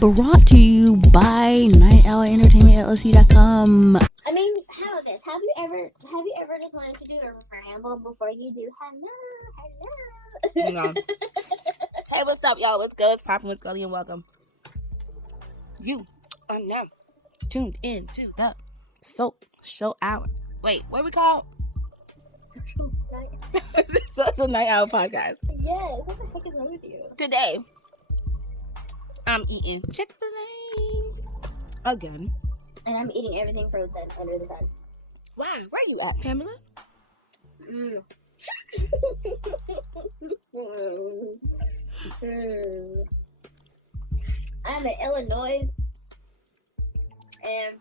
brought to you by Owl Entertainment LLC.com. I mean, how about this? Have you ever just wanted to do a ramble before you do hello? No. Hey, what's up, y'all? What's good? It's poppin' with Scully, and welcome. You are now tuned in to the Social Hour. Wait, what we call? Social night. Social Night Hour podcast. Yes, what the heck is wrong with you? Today, I'm eating Chick-fil-A again. And I'm eating everything frozen under the sun. Why? Where you at, Pamela? I'm in Illinois, and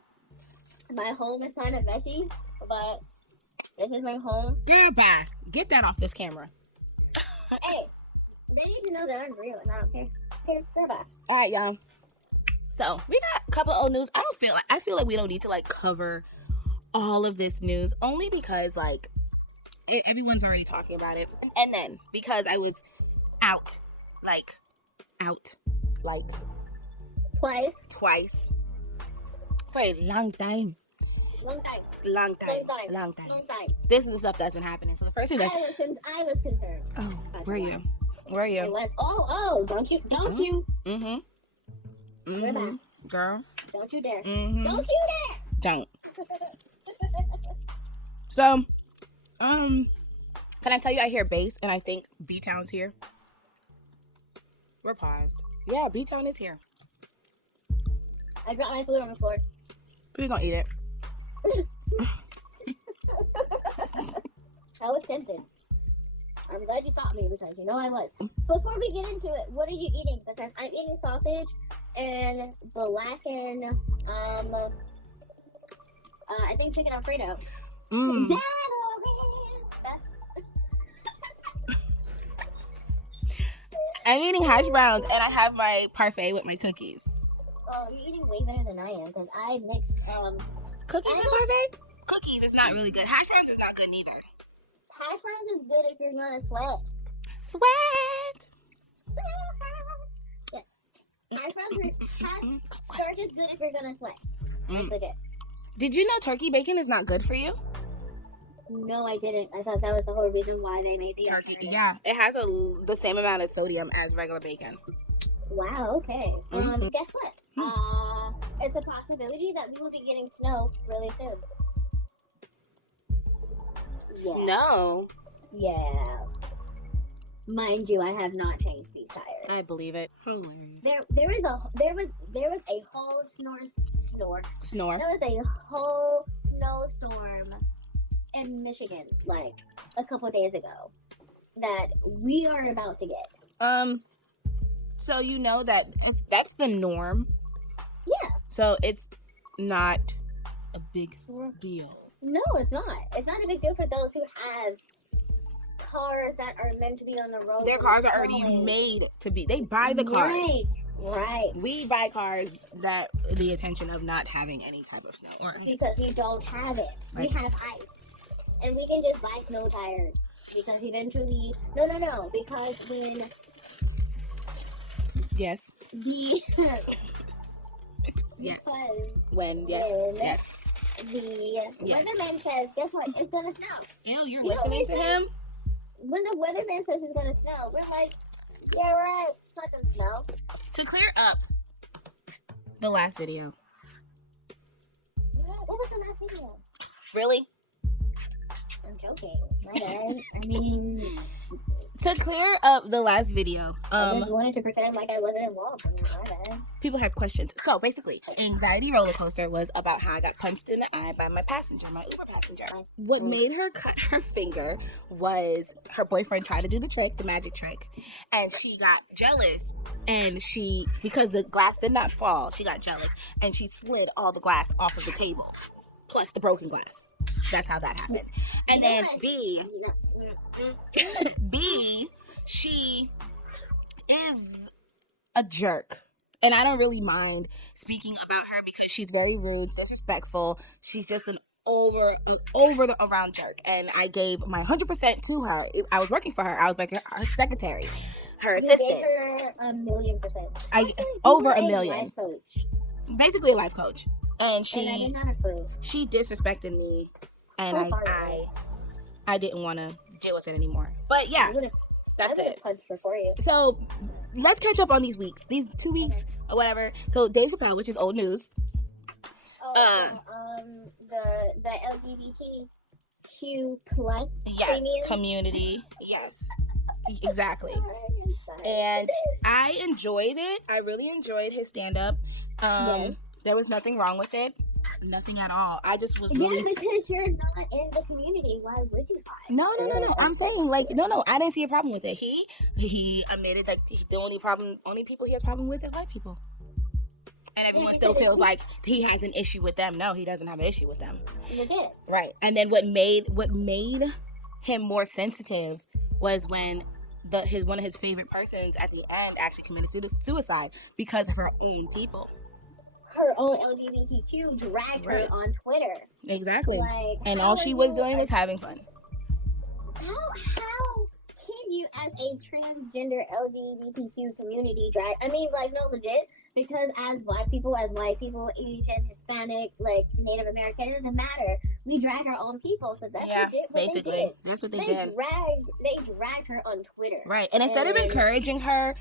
my home is kind of messy, but this is my home. Goodbye. Get that off this camera. Hey, they need to know that I'm real, and I don't care. Here, goodbye. All right, y'all. So we got a couple of old news. I feel like we don't need to cover all of this news, only because everyone's already talking about it. And then because I was out twice for a long time. This is the stuff that's been happening. So the first thing I was concerned. Oh, where are you? It was, don't you? Mm-hmm. We're back. Girl. Don't you dare. Mm-hmm. Don't you dare. Don't. So, can I tell you I hear bass and I think B-Town's here? We're paused. Yeah, B-Town is here. I dropped my food on the floor. Please don't eat it. I was tempted. I'm glad you stopped me because you know I was. Before we get into it, what are you eating? Because I'm eating sausage and blackened, I think chicken Alfredo. I'm eating hash browns and I have my parfait with my cookies. Oh, you're eating way better than I am because I mixed cookies and parfait? Cookies is not really good. Hash browns is not good neither. Hash browns is good if you're gonna sweat. Sweat. Yes. Hash starch is good if you're gonna sweat. That's legit. Did you know turkey bacon is not good for you? No, I didn't. I thought that was the whole reason why they made the turkey. Yeah, it has the same amount of sodium as regular bacon. Wow. Okay. Guess what? It's a possibility that we will be getting snow really soon. Yeah. Snow. Yeah. Mind you, I have not changed these tires. I believe it. Hilarious. There was a whole snore. There was a whole snowstorm in Michigan, a couple days ago, that we are about to get. So you know that's the norm. Yeah. So it's not a big deal. No, it's not. It's not a big deal for those who have cars that are meant to be on the road. Their cars are already made to be. They buy the cars. Right. We buy cars that the intention of not having any type of snow. Because we don't have it. Right. We have ice. And we can just buy snow tires. Because eventually... No. Because when... Yes. The... Yes. When yes. The weatherman says, guess what? It's gonna snow. Ew, you're listening to him? When the weatherman says it's gonna snow, we're like, yeah, right, it's not gonna snow. To clear up the last video. What was the last video? Really? I'm joking. My bad. I mean... To clear up the last video, I just wanted to pretend like I wasn't involved. My bad. People had questions. So basically, Anxiety Roller Coaster was about how I got punched in the eye by my Uber passenger. What made her cut her finger was her boyfriend tried to do the magic trick, and she got jealous. And because the glass did not fall, she got jealous, and she slid all the glass off of the table, plus the broken glass. That's how that happened. And then B, she is a jerk. And I don't really mind speaking about her because she's very rude, disrespectful. She's just an over the around jerk. And I gave my 100% to her. I was working for her. I was like her secretary. her You assistant. gave her 1,000,000%. Over a 1 million. Life coach. Basically a life coach. And And I did not approve. she disrespected me, and I didn't want to deal with it anymore. But yeah, that's it. Punched her for you. So let's catch up on these 2 weeks or whatever. So Dave Chappelle, which is old news. The LGBTQ plus community. Yes, exactly. And I enjoyed it. I really enjoyed his stand-up. There was nothing wrong with it. Nothing at all. I just was really... Yeah, because you're not in the community. Why would you fight? No. I'm saying, like, no. I didn't see a problem with it. He admitted that the only people he has problem with is white people. And everyone still feels like he has an issue with them. No, he doesn't have an issue with them. You did. Right. And then what made him more sensitive was when one of his favorite persons at the end actually committed suicide because of her own people. Her own LGBTQ dragged her on Twitter. Exactly. Like, and all she was doing was having fun. How can you, as a transgender LGBTQ community, drag? I mean, like, no, legit. Because as white people, Asian, Hispanic, like Native American, it doesn't matter. We drag our own people, so that's legit what basically. they did. That's what they did. They dragged her on Twitter. Right. And instead of encouraging her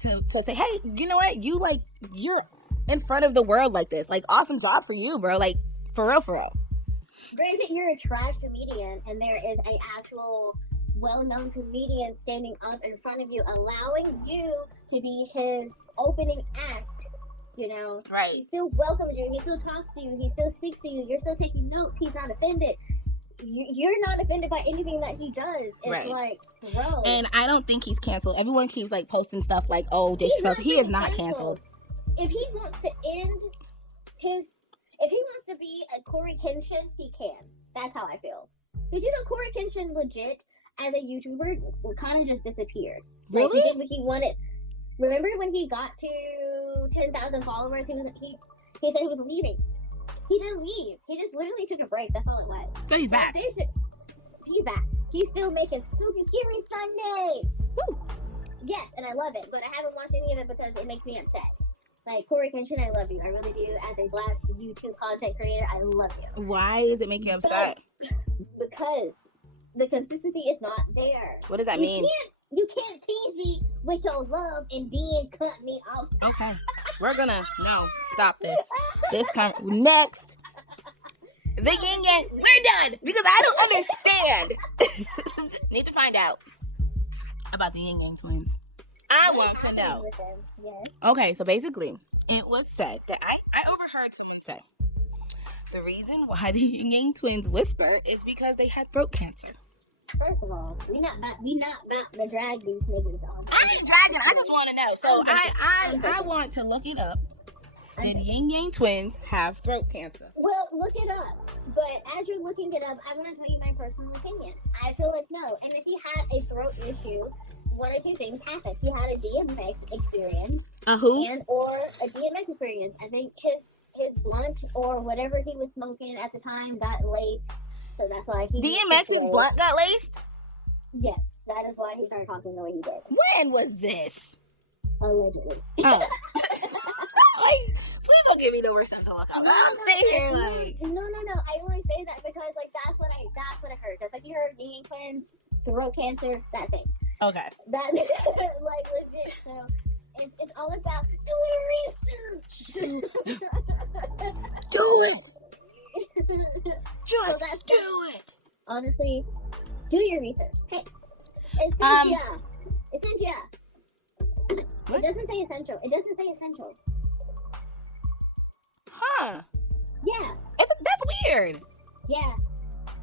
to say, hey, you know what? You're in front of the world like this. Like, awesome job for you, bro. Like, for real. Granted, you're a trash comedian, and there is an actual well-known comedian standing up in front of you, allowing you to be his opening act, you know. Right. He still welcomes you. He still talks to you. He still speaks to you. You're still taking notes. He's not offended. You're not offended by anything that he does. It's like, bro. And I don't think he's canceled. Everyone keeps, like, posting stuff like, oh, Dave Chappelle. He is not canceled. If he wants to if he wants to be a Corey Kenshin, he can. That's how I feel. Because, you know, Corey Kenshin legit, as a YouTuber, kind of just disappeared. Really? Like, he did what he wanted. Remember when he got to 10,000 followers? He said he was leaving. He didn't leave. He just literally took a break. That's all it was. So he's back. He's back. He's still making Spooky Scary Sunday. Woo. Yes, and I love it, but I haven't watched any of it because it makes me upset. Like, Corey Kenshin, I love you. I really do. As a black YouTube content creator, I love you. Why does it make you upset? Because the consistency is not there. What does that mean? You can't tease me with your love and then cut me off. Okay. We're gonna stop this. Next. The yin yang. We're done because I don't understand. Need to find out about the yin yang twins. I want to know. Yes. Okay, so basically, it was said that I overheard someone say the reason why the yin yang twins whisper is because they had throat cancer. First of all, we not about to drag these niggas on. I ain't dragging. I just want to know. So I want to look it up. Did yin yang twins have throat cancer? Well, look it up. But as you're looking it up, I'm going to tell you my personal opinion. I feel like no. And if he had a throat issue, one or two things happened. He had a DMX experience. A who? Or a DMX experience. I think his blunt or whatever he was smoking at the time got laced. So that's why he... DMX's blunt got laced? Yes. That is why he started talking the way he did. When was this? Allegedly. Oh. Please don't give me the worst stuff to look up. I'm sitting here like... No. I only say that because, like, that's what I heard. That's like you heard yin twins, throat cancer, that thing. Okay. That's, like, legit. So, it's all about doing research. Do it. Just do it. Honestly, do your research. Hey, Essentia. What? It doesn't say essential. Huh. Yeah. That's weird. Yeah.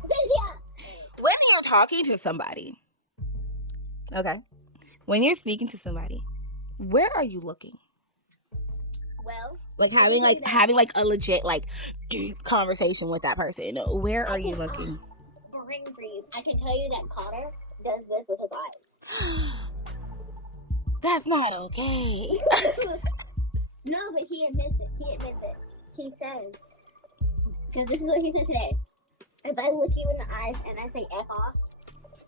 Essentia. When you're talking to somebody, okay, when you're speaking to somebody, where are you looking? Well, like having a legit deep conversation with that person. Where are you looking? Brain freeze. I can tell you that Connor does this with his eyes. That's not okay. No, but he admits it. He says, because this is what he said today. If I look you in the eyes and I say F off,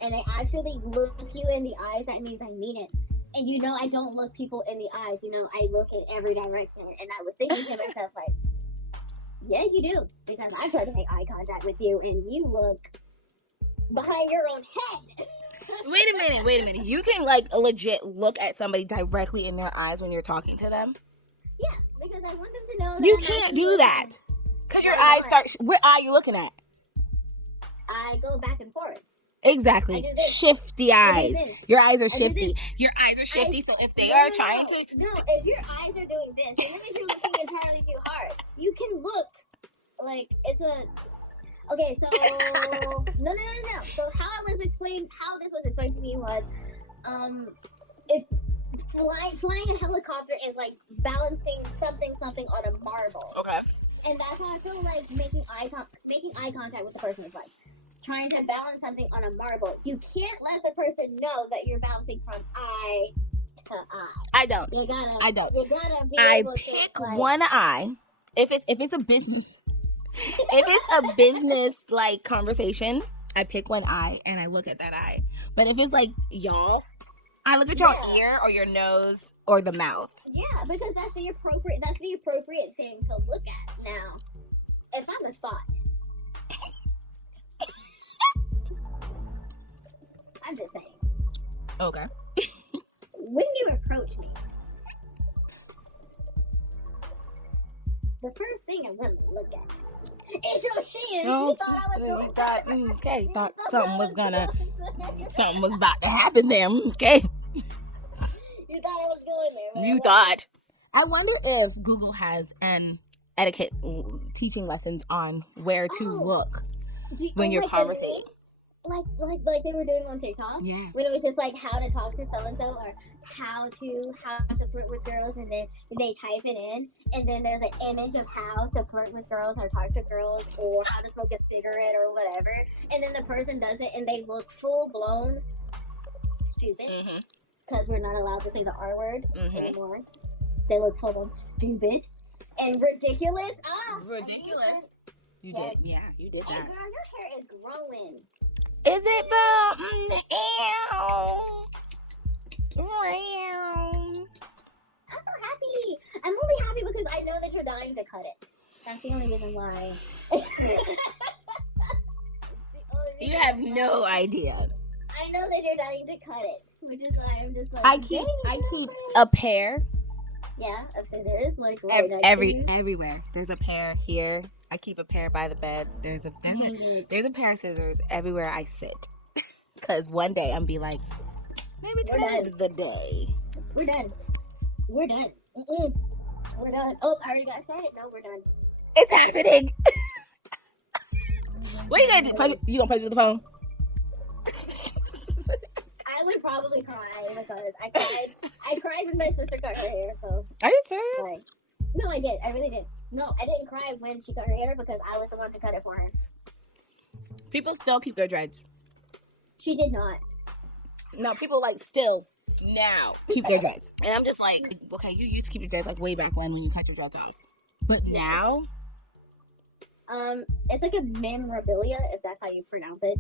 and I actually look you in the eyes, that means I mean it. And you know, I don't look people in the eyes. You know, I look in every direction. And I was thinking to myself, like, yeah, you do. Because I try to make eye contact with you, and you look behind your own head. Wait a minute. You can, like, legit look at somebody directly in their eyes when you're talking to them? Yeah, because I want them to know that you can't do that. Because your eyes start... What eye are you looking at? I go back and forth. Exactly. Shifty eyes. Your eyes are shifty. Your eyes are shifty, so if they are trying to... No, if your eyes are doing this, even if you're looking entirely too hard, you can look like it's a... Okay, so... No. So how this was explained to me was, if flying a helicopter is like balancing something on a marble. Okay. And that's how I feel like making eye contact with the person is like. Trying to balance something on a marble. You can't let the person know that you're bouncing from eye to eye. I don't. You gotta be I able pick to, like, one eye. If it's a business, if it's a business like conversation, I pick one eye and I look at that eye. But if it's like y'all, I look at your ear or your nose or the mouth. Yeah, because that's the appropriate thing to look at. Now, if I'm a thought. I'm just saying. Okay. When you approach me, the first thing I'm gonna look at is your shin. You thought I was going. Okay. Thought something was about to happen there. Okay. You thought I was going there. You thought. I wonder if Google has an etiquette teaching lessons on where to look when you're conversating. Like they were doing on TikTok. Yeah. When it was just like how to talk to so and so or how to flirt with girls, and then they type it in, and then there's an image of how to flirt with girls or talk to girls or how to smoke a cigarette or whatever, and then the person does it and they look full blown stupid because we're not allowed to say the R word anymore. They look full blown stupid and ridiculous. Ridiculous. You did that. And girl, your hair is growing. Is it, bro? I'm so happy. I'm only happy because I know that you're dying to cut it. That's the only reason why. You have no idea. I know that you're dying to cut it, which is why I'm just like. I keep a pair. Yeah, of scissors, like everywhere. There's a pair here. I keep a pair by the bed. There's a pair of scissors everywhere I sit. Cause one day I'm be like, maybe today's the day. We're done. We're done. We're done. Oh, I already got started. No, we're done. It's happening. What are you gonna do? You gonna punch with the phone? I would probably cry because I cried when my sister cut her hair. So. Are you serious? No, I did. I really did. No, I didn't cry when she cut her hair because I was the one who cut it for her. People still keep their dreads. She did not. No, people like still now keep their dreads. And I'm just like, okay, you used to keep your dreads like way back when you cut your dreads off. But now? It's like a memorabilia, if that's how you pronounce it.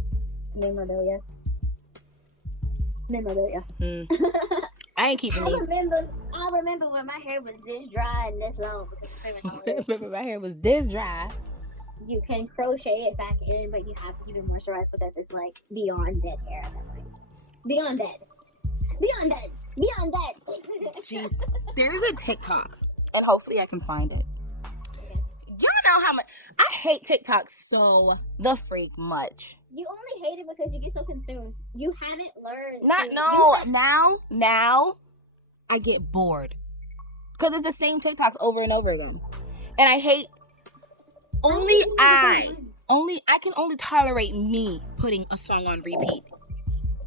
Memorabilia. I ain't keeping these. I remember when my hair was this dry and this long. Remember my hair was this dry. You can crochet it back in, but you have to keep it moisturized because it's like beyond dead hair. Beyond dead. Jeez, there's a TikTok, and hopefully I can find it. Okay. Y'all know how much I hate TikTok so the freak much. You only hate it because you get so consumed. You haven't learned. Now I get bored because it's the same TikToks over and over again, and I hate. I can only tolerate me putting a song on repeat.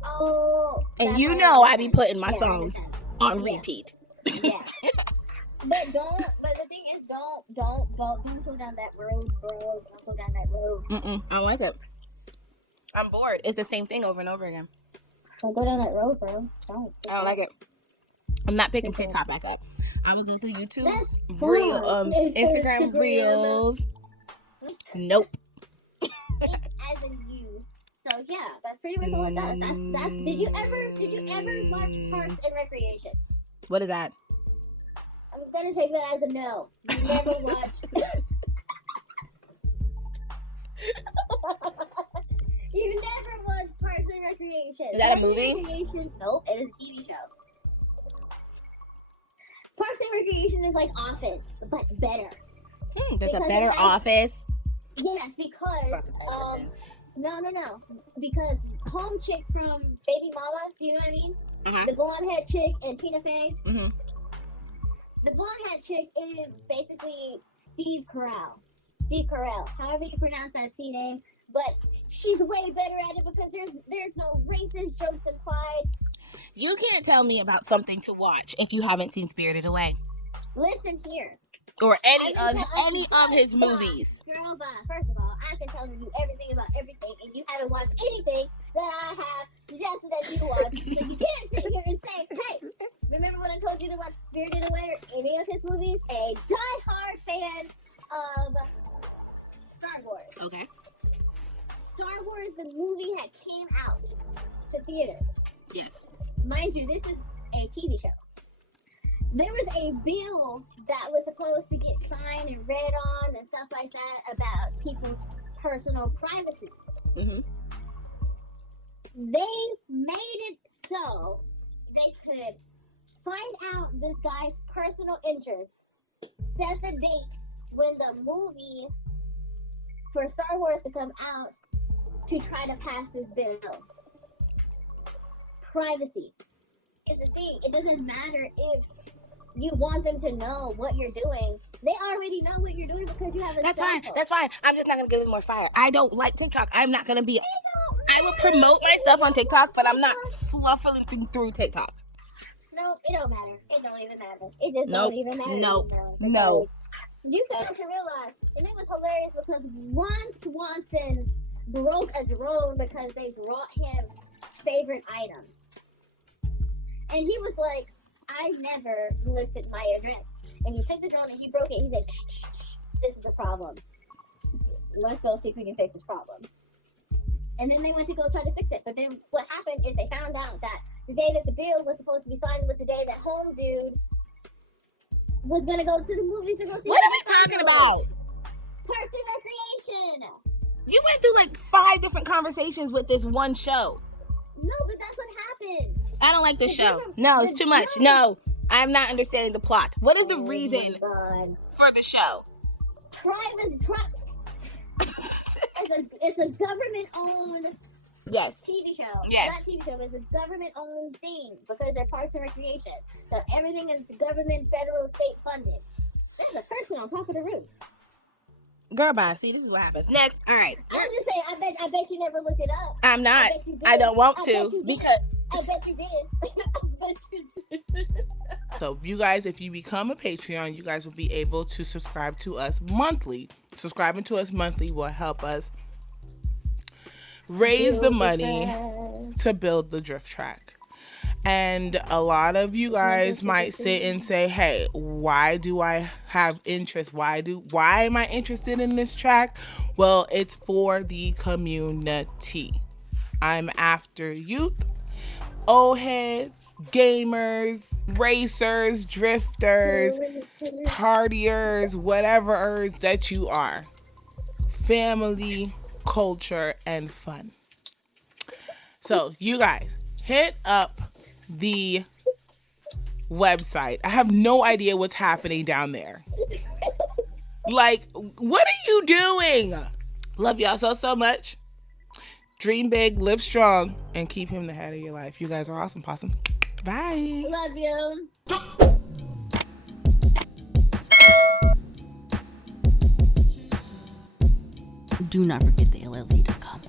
Oh. And you know I be putting my songs on repeat. Yeah. But the thing is, don't go down that road, bro. Don't go down that road. I don't like it. I'm bored. It's the same thing over and over again. Don't go down that road, bro. Don't. I don't like it. I'm not picking TikTok back up. I will go through YouTube, Instagram Reels. Nope. It's as in you. So yeah, that's pretty much all it does. That's. Did you ever watch Parks and Recreation? What is that? I'm gonna take that as a no. You never watched. You never watched Parks and Recreation. Is that a Parks movie? And Recreation, nope, it is a TV show. Parks and Recreation is like Office, but better. There's a Because better it has- Office. Yes, because no, because home chick from Baby Mama, do you know what I mean? Uh-huh. The blonde head chick and Tina Fey. Mm-hmm. The blonde head chick is basically Steve Carell, however you pronounce that C name, but she's way better at it because there's no racist jokes implied. You can't tell me about something to watch if you haven't seen Spirited Away Listen here. or any of his movies. Girl, first of all, I can tell you everything about everything, and you haven't watched anything that I have suggested that you watch. So you can't sit here and say, hey, remember when I told you to watch Spirited Away or any of his movies? A die-hard fan of Star Wars. Okay. Star Wars, the movie had came out to theaters. Yes. Mind you, this is a TV show. There was a bill that was supposed to get signed and read on and stuff like that about people's personal privacy. Mm-hmm. They made it so they could find out this guy's personal interest, set the date when the movie for Star Wars to come out to try to pass this bill. Privacy is the thing. It doesn't matter if you want them to know what you're doing. They already know what you're doing because you have a That's cell fine. phone. That's fine. I'm just not gonna give it more fire. I don't like TikTok. I'm not gonna be. I will promote my stuff on TikTok, but I'm not fluffing through TikTok. No, it don't matter. It don't even matter. It just Nope. don't even matter. Nope. anymore No. because You fail to realize, and it was hilarious because once Swanson broke a drone because they brought him favorite items. And he was like, I never listed my address. And he took the drone and he broke it. He said, shh, this is a problem. Let's go see if we can fix this problem. And then they went to go try to fix it. But then what happened is they found out that the day that the bill was supposed to be signed was the day that home dude was going to go to the movies to go see. What are we talking about? Parks and Recreation. You went through like 5 different conversations with this one show. No, but that's what happened. I don't like this The show. different- No, it's the too much. different- No, I'm not understanding the plot. What is the reason Oh my God. for the show? It's a government-owned Yes. TV show. Yes. Not TV show, it's a government-owned thing because they're Parks and Recreation. So everything is government, federal, state funded. There's a person on top of the roof. Girl, bye. See, this is what happens. Next. All right. I'm just saying, I bet you never looked it up. I'm not. bet you did. I don't want I to bet you did. because. I bet you did. I bet you did. So you guys, if you become a Patreon, you guys will be able to subscribe to us monthly. Subscribing to us monthly will help us raise the money to build the drift track. And a lot of you guys might sit and say, hey, why do I have interest? Why am I interested in this track? Well, it's for the community. I'm after youth, old heads, gamers, racers, drifters, partiers, whatever that you are. Family, culture, and fun. So you guys, hit up the website. I have no idea what's happening down there. Like, what are you doing? Love y'all so much. Dream big, live strong, and keep him the head of your life. You guys are awesome, possum. Bye. Love you. Do not forget the LLC.com.